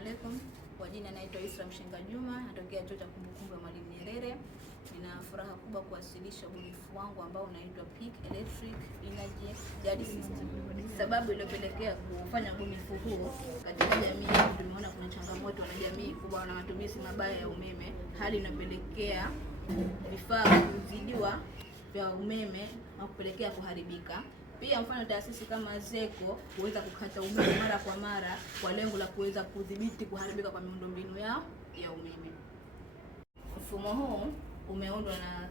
Asalamualaikum. Kwa jina naitwa Isra Mshenga Juma, natokea Chuo cha Kumbukumbu ya Mwalimu Nyerere. Nina furaha kubwa kuwasilisha ubunifu wangu ambao unaitwa Peak Electric Energy Guard System. Sababu iliyopelekea kufanya ubunifu huu, katika jamii yetu tumeona kuna changamoto na jamii kubwa na matumizi mabaya ya umeme, hali inapelekea vifaa kuzidiwa vya umeme na kupelekea kuharibika. Pia mfano taasisi kama ZECO kuweza kukata umeme mara kwa mara kwa lengo la kuweza kudhibiti kuharibika kwa miundombinu yao ya umeme. Mfumo huu umeundwa na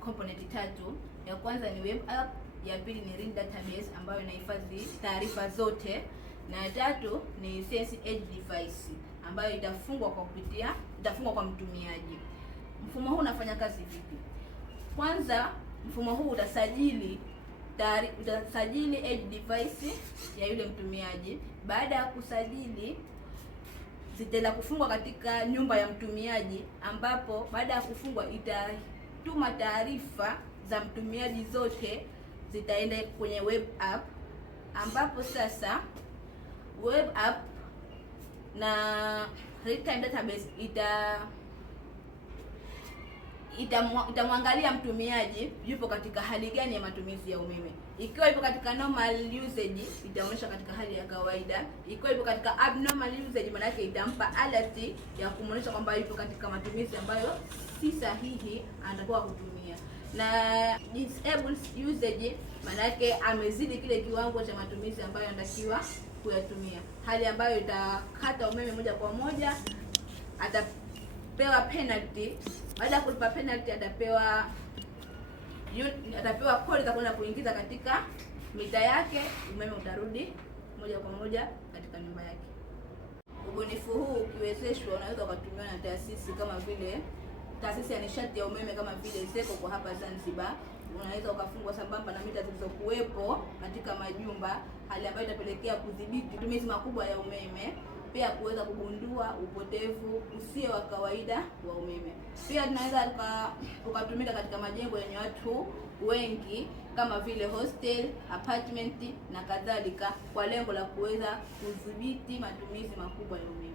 component tatu. Ya kwanza ni web app, ya pili ni real database ambayo inahifadhi taarifa zote, na ya tatu ni sense edge device ambayo itafungwa kwa mtumiaji. Mfumo huu unafanya kazi vipi? Kwanza, mfumo huu utasajili edge device ya yule mtumiaji. Baada ya kusajili, zitaenda kufungwa katika nyumba ya mtumiaji, ambapo baada ya kufungwa itatuma taarifa za mtumiaji zote zitaenda kwenye web app, ambapo sasa web app na real time database itamwangalia mtumiaji yupo katika hali gani ya matumizi ya umeme. Ikiwa yupo katika normal usage, itaonyesha katika hali ya kawaida. Ikiwa yupo katika abnormal usage, maana yake itampa alert ya kumuonyesha kwamba yupo katika matumizi ambayo si sahihi anatakiwa kutumia. Na disabled usage, maana yake amezidi kile kiwango cha matumizi ambayo anatakiwa kuyatumia, hali ambayo itakata umeme moja kwa moja. Atapewa penalty. Baada ya kulipa penalty, atapewa kodi za kwenda kuingiza katika mita yake. Umeme utarudi moja kwa moja katika nyumba yake. Ubunifu huu ukiwezeshwa, unaweza ukatumiwa na taasisi kama vile taasisi ya nishati ya umeme kama vile ZECO kwa hapa Zanzibar. Unaweza ukafungwa sambamba na mita zilizokuwepo katika majumba, hali ambayo itapelekea kudhibiti matumizi makubwa ya umeme, pia kuweza kugundua upotevu usio wa kawaida wa umeme. Pia tunaweza tukatumika katika majengo yenye watu wengi kama vile hostel, apartment na kadhalika, kwa lengo la kuweza kudhibiti matumizi makubwa ya umeme.